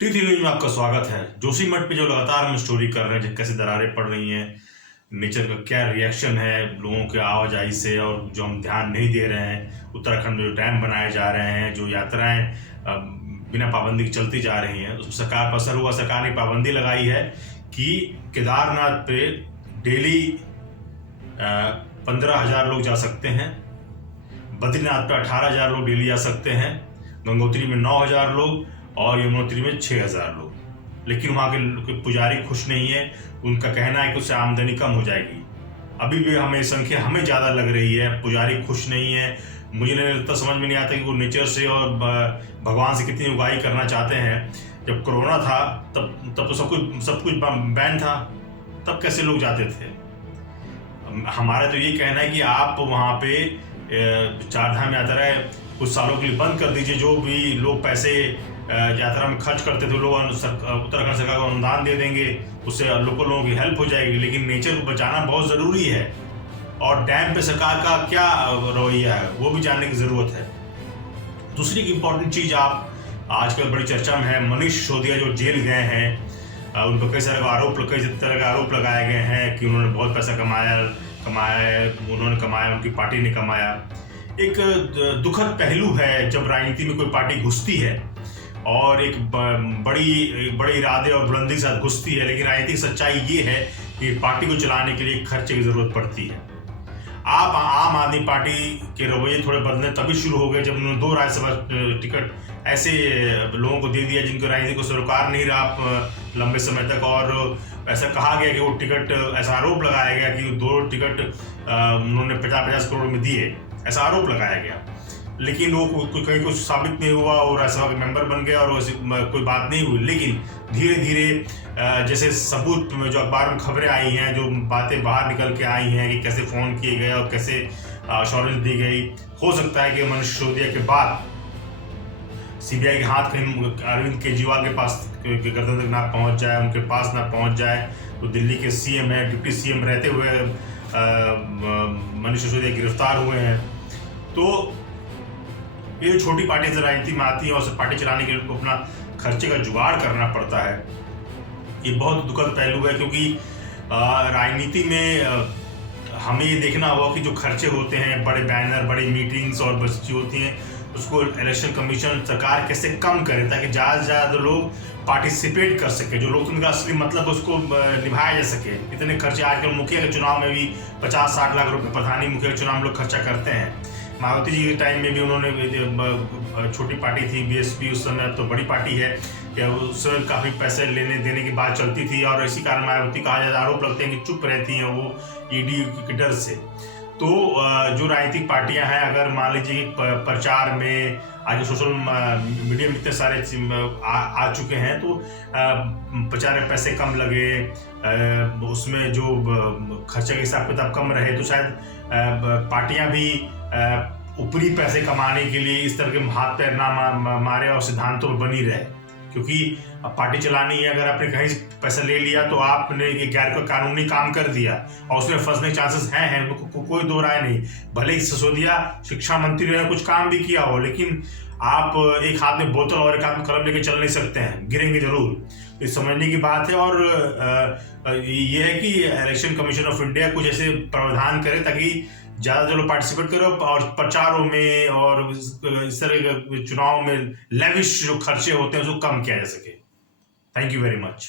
टी3 news में आपका स्वागत है। जोशीमठ पे जो लगातार हम स्टोरी कर रहे हैं, कैसे दरारें पड़ रही हैं, नेचर का क्या रिएक्शन है लोगों के आवाजाही से, और जो हम ध्यान नहीं दे रहे हैं। उत्तराखंड में जो डैम बनाए जा रहे हैं, जो यात्राएं बिना पाबंदी की चलती जा रही हैं, उसमें सरकार पर असर हुआ। सरकार ने पाबंदी लगाई है कि केदारनाथ पे डेली 15,000 लोग जा सकते हैं, बद्रीनाथ पे 18,000 लोग डेली जा सकते हैं, गंगोत्री में 9,000 लोग और यमुनोत्री में 6,000 लोग। लेकिन वहाँ के पुजारी खुश नहीं है। उनका कहना है कि उससे आमदनी कम हो जाएगी। अभी भी हमें संख्या ज़्यादा लग रही है, पुजारी खुश नहीं है। मुझे नहीं लगता, समझ में नहीं आता कि वो नेचर से और भगवान से कितनी उगाही करना चाहते हैं। जब कोरोना था तब तो सब कुछ बैन था, तब कैसे लोग जाते थे। हमारा तो ये कहना है कि आप वहाँ पे चारधाम यात्रा कुछ सालों के लिए बंद कर दीजिए। जो भी लोग पैसे यात्रा में खर्च करते थे, लोग उत्तराखंड सरकार को अनुदान दे देंगे, उससे लोगों की हेल्प हो जाएगी। लेकिन नेचर को बचाना बहुत ज़रूरी है, और डैम पे सरकार का क्या रवैया है वो भी जानने की ज़रूरत है। दूसरी एक इम्पॉर्टेंट चीज़ आप आजकल बड़ी चर्चा में है, मनीष सिसोदिया जो जेल गए हैं, उन पर कई तरह के आरोप लगाए गए हैं कि उन्होंने बहुत पैसा कमाया, उन्होंने कमाया, उनकी पार्टी ने कमाया। एक दुखद पहलू है जब राजनीति में कोई पार्टी घुसती है और एक बड़े इरादे और बुलंदी के साथ घुसती है, लेकिन राजनीतिक सच्चाई ये है कि पार्टी को चलाने के लिए खर्चे की जरूरत पड़ती है। आप आम आदमी पार्टी के रवैये थोड़े बदलने तभी शुरू हो गए जब उन्होंने 2 राज्यसभा टिकट ऐसे लोगों को दे दिया जिनको राजनीति को सरोकार नहीं रहा लंबे समय तक, और ऐसा कहा गया कि वो टिकट, ऐसा आरोप लगाया गया कि 2 टिकट उन्होंने 50-50 करोड़ में दिए, ऐसा आरोप लगाया गया। लेकिन वो कहीं कुछ साबित नहीं हुआ और राज्यसभा के मेंबर बन गया और कोई बात नहीं हुई। लेकिन धीरे धीरे जैसे सबूत में जो अखबार में खबरें आई हैं, जो बातें बाहर निकल के आई हैं कि कैसे फ़ोन किए गए और कैसे अश्योरेंस दी गई, हो सकता है कि मनीष सिसोदिया के बाद सीबीआई के हाथ कहीं अरविंद केजरीवाल के पास गर्दन तक ना पहुंच जाए, उनके पास ना पहुंच जाए। तो दिल्ली के सीएम है, डिप्टी सीएम रहते हुए मनीष सिसोदिया गिरफ्तार हुए हैं। तो ये छोटी पार्टी से राजनीति में आती है और पार्टी चलाने के लिए उनको अपना खर्चे का जुगाड़ करना पड़ता है। ये बहुत दुखद पहलू है, क्योंकि राजनीति में हमें ये देखना होगा कि जो खर्चे होते हैं, बड़े बैनर, बड़ी मीटिंग्स और बस्ती होती हैं, उसको इलेक्शन कमीशन सरकार कैसे कम करे ताकि ज़्यादा से ज़्यादा लोग पार्टिसिपेट कर सके, जो लोकतंत्र का असली मतलब उसको निभाया जा सके। इतने खर्चे आजकल मुखिया के चुनाव में भी 50-60 लाख रुपए प्रधानी मुखिया के चुनाव में लोग खर्चा करते हैं। मायावती जी के टाइम में भी उन्होंने, छोटी पार्टी थी बीएसपी उस समय, अब तो बड़ी पार्टी है, कि उस समय काफ़ी पैसे लेने देने की बात चलती थी, और इसी कारण मायावती कहा जाता, आरोप लगते हैं कि चुप रहती हैं वो ईडी के डर से। तो जो राजनीतिक पार्टियां हैं, अगर मान लीजिए प्रचार में आज सोशल मीडिया में इतने सारे आ चुके हैं, तो प्रचार में पैसे कम लगे, उसमें जो खर्चे के हिसाब किताब कम रहे, तो शायद पार्टियां भी ऊपरी पैसे कमाने के लिए इस तरह के हाथ पैर ना मारे और सिद्धांतों पर बनी रहे। क्योंकि अब पार्टी चलानी है, अगर आपने कहीं पैसा ले लिया तो आपने एक गैर कानूनी काम कर दिया और उसमें फंसने के चांसेस हैं कोई दो राय नहीं। भले ही सिसोदिया शिक्षा मंत्री ने कुछ काम भी किया हो, लेकिन आप एक हाथ में बोतल और एक हाथ में कलम लेके चल नहीं सकते हैं, गिरेंगे जरूर। इस समझने की बात है। और ये है कि इलेक्शन कमीशन ऑफ इंडिया कुछ ऐसे प्रावधान करे ताकि ज़्यादा लोग पार्टिसिपेट करो और प्रचारों में और इस तरह के चुनाव में लेविश जो खर्चे होते हैं उसको कम किया जा सके। Thank you very much.